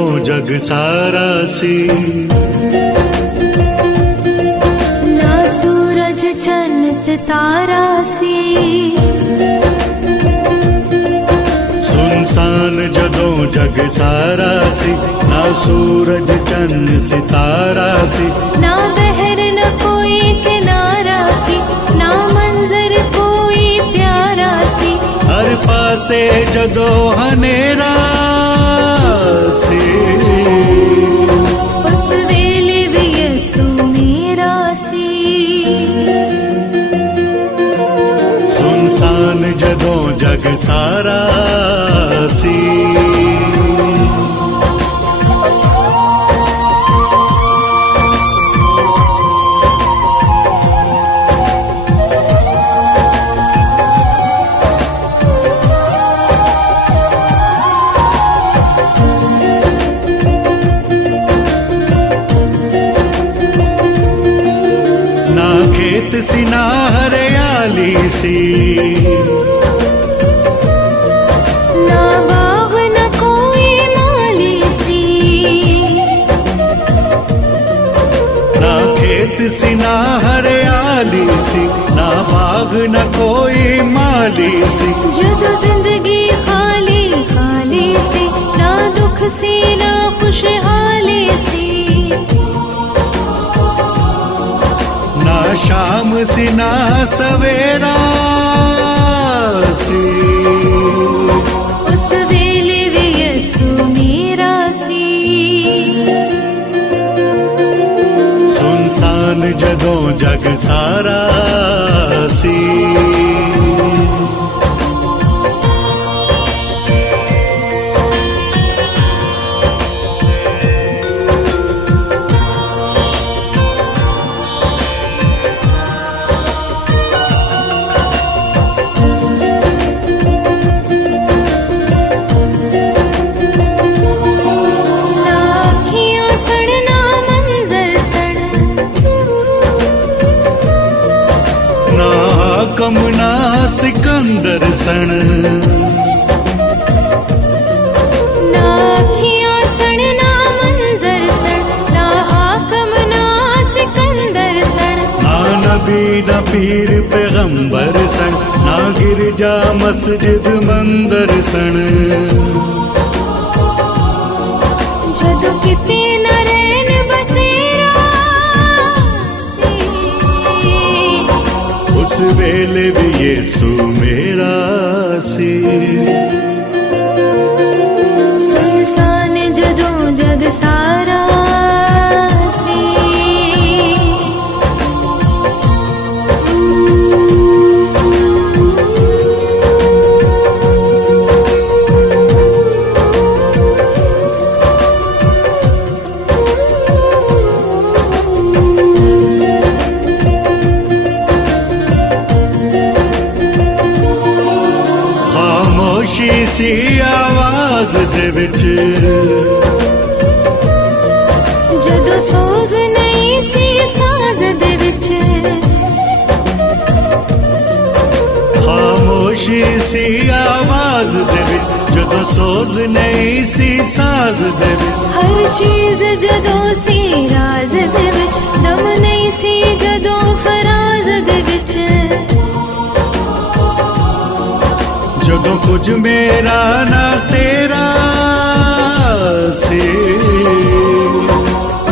जदों जग सारा सी। ना सूरज चन्न सितारा सी। सुनसान जदों जग सारा सी, ना सूरज चन्न सितारा सी। ना बहर न कोई किनारा सी, ना मंजर कोई प्यारा सी। हर पासे जदों हनेरा सी, उस वेले भी यसु मेरा सी। सुनसान जदों जग सारा सी। ना खेत सी ना हरियाली सी, ना बाग न कोई माली सी। ना खेत सी ना हरियाली सी, ना बाग न कोई माली सी। जदों जिंदगी खाली खाली सी, ना दुख सी ना खुशहाली सी। ना शाम सी ना सवेरा सी, उस वेले भी यसु मेरा सी। सुनसान जदों जग सारा सी। कमना सिकंदर सन, ना अखियां सण ना मंजर सण, ना हाकम ना सिकंदर सण। ना नबी ना पीर पैगंबर सन, ना गिरजा मस्जिद मंदिर सन। जदों किते न रहन बसेरा सी, उस वेले भी यसु मेरा सी। सुनसान जदों जग सारा सी। खामोशी सी आवाज दे विच, जदों सोज नहीं सी साज दे विच। खामोशी सी आवाज दे विच, जदों सोज नहीं सी साज दे विच। हर चीज जदों सी राज दे विच, दम नहीं सी जदों फराज दे विच। जदों कुछ मेरा ना तेरा सी,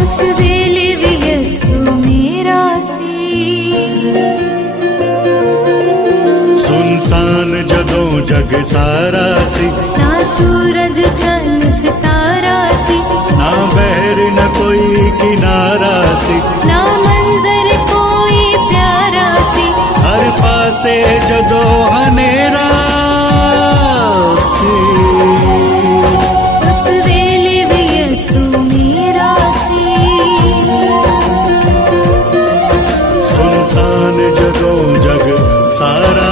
उस वेले भी यसु मेरा सी। सुनसान जदों जग सारा सी, ना सूरज चन्न सितारा सी, ना बहर न कोई किनारा सी। ना मंजर कोई प्यारा सी। हर पासे जदों हनेरा सी, उस वेले भी यसु मेरा सी। सुनसान जदों जग सारा